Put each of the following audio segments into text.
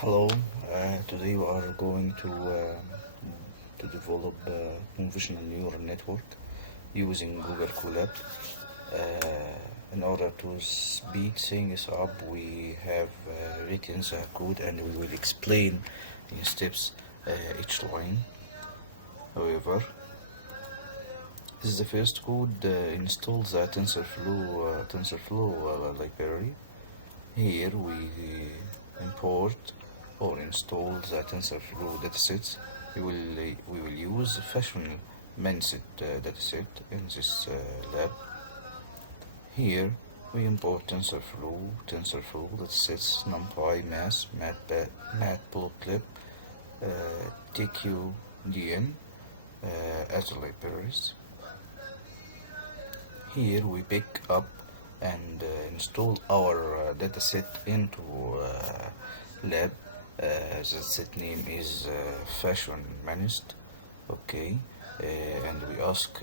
Hello, today we are going to develop a convolutional neural network using Google Colab. In order to speed things up, we have written the code and we will explain in steps each line. However, this is the first code. Install the TensorFlow library. Here we import or install the TensorFlow datasets. We will use fashion managed dataset in this lab. Here we import TensorFlow datasets, NumPy, Mass, Matplotlib, TQDN as libraries. Here we pick up and install our dataset into lab. The set name is fashion managed. Okay, and we ask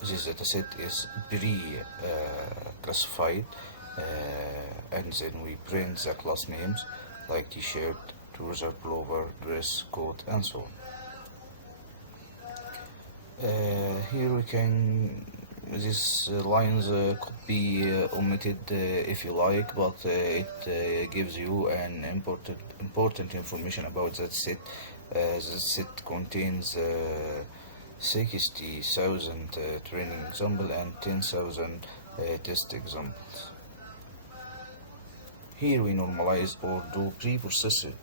this dataset is pre-classified, and then we print the class names like t-shirt, trouser, pullover, dress, coat, and so on. Here we can these lines could be omitted if you like, but it gives you an important information about that set. That set contains 60,000 training examples and 10,000 test examples. Here we normalize or do pre-processing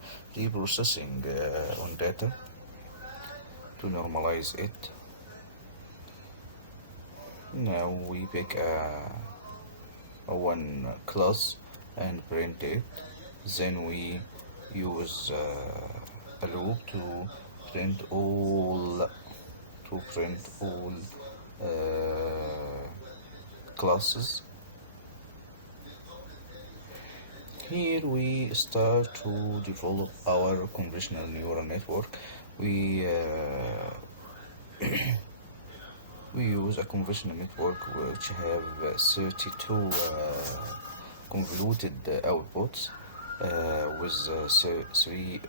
on data to normalize it. Now we pick a one class and print it. Then we use a loop to print all classes. Here we start to develop our convolutional neural network. We use a convolutional network which have 32 convoluted outputs with three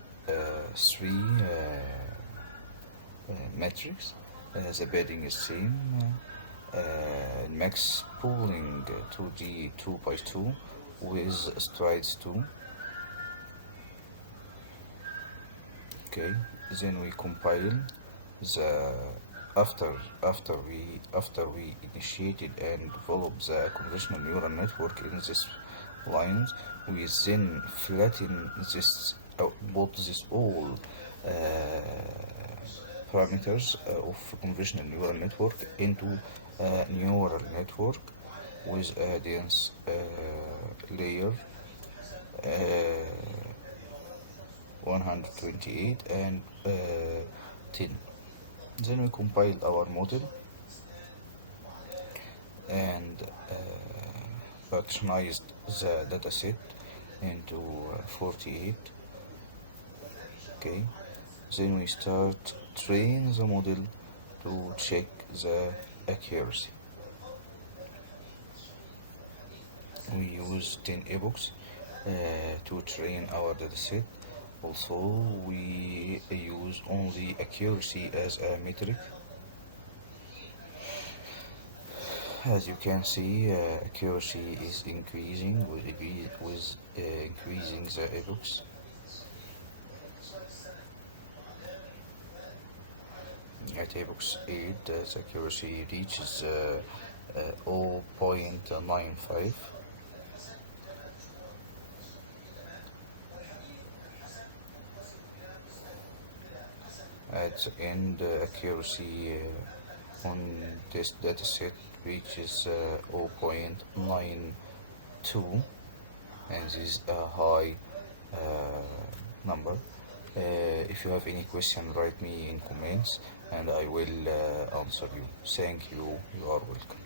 metrics. The padding is same. Max pooling 2D 2 by 2 with strides 2. Okay, then we compile the after we initiated and developed the convolutional neural network in these lines, we then flatten this all parameters of convolutional neural network into a neural network with a dense layer 128 and 10. Then we compiled our model and partitionized the dataset into 48. Okay, then we start train the model to check the accuracy. We use 10 epochs to train our dataset. Also, we use only accuracy as a metric. As you can see, accuracy is increasing with increasing the epochs. At epoch 8, the accuracy reaches 0.95. At the end, accuracy on this dataset reaches 0.92, and this is a high number. If you have any question, write me in comments and I will answer you. Thank you. You are welcome.